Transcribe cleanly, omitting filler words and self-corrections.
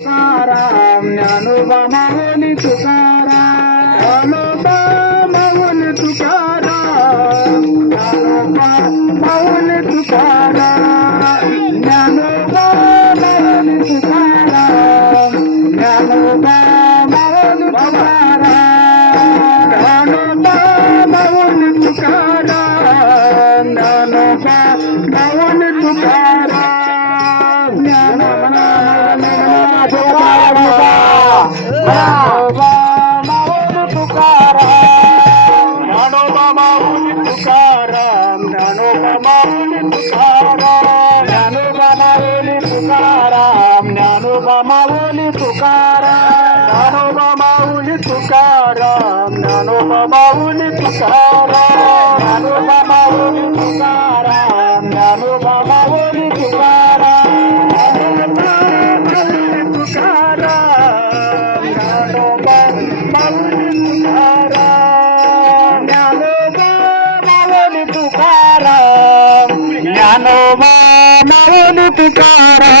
Tukaram Dnyanoba Mauli Tukaram Dnyanoba Mauli Tukaram Dnyanoba Mauli Tukaram Dnyanoba Mauli Tukaram Dnyanoba Mauli Tukaram Dnyanoba Mauli Tukaram Dnyanoba Mauli Tukaram Dnyanoba Dnyanoba Mauli Tukaram Dnyanoba Mauli Tukaram Dnyanoba Mauli Tukaram Dnyanoba Mauli Tukaram Dnyanoba Mauli Tukaram Dnyanoba Mauli Tukaram Dnyanoba Mauli Tukaram Dnyanoba Mauli Tukaram Dnyanoba Mauli Tukaram Dnyanoba Mauli Tukaram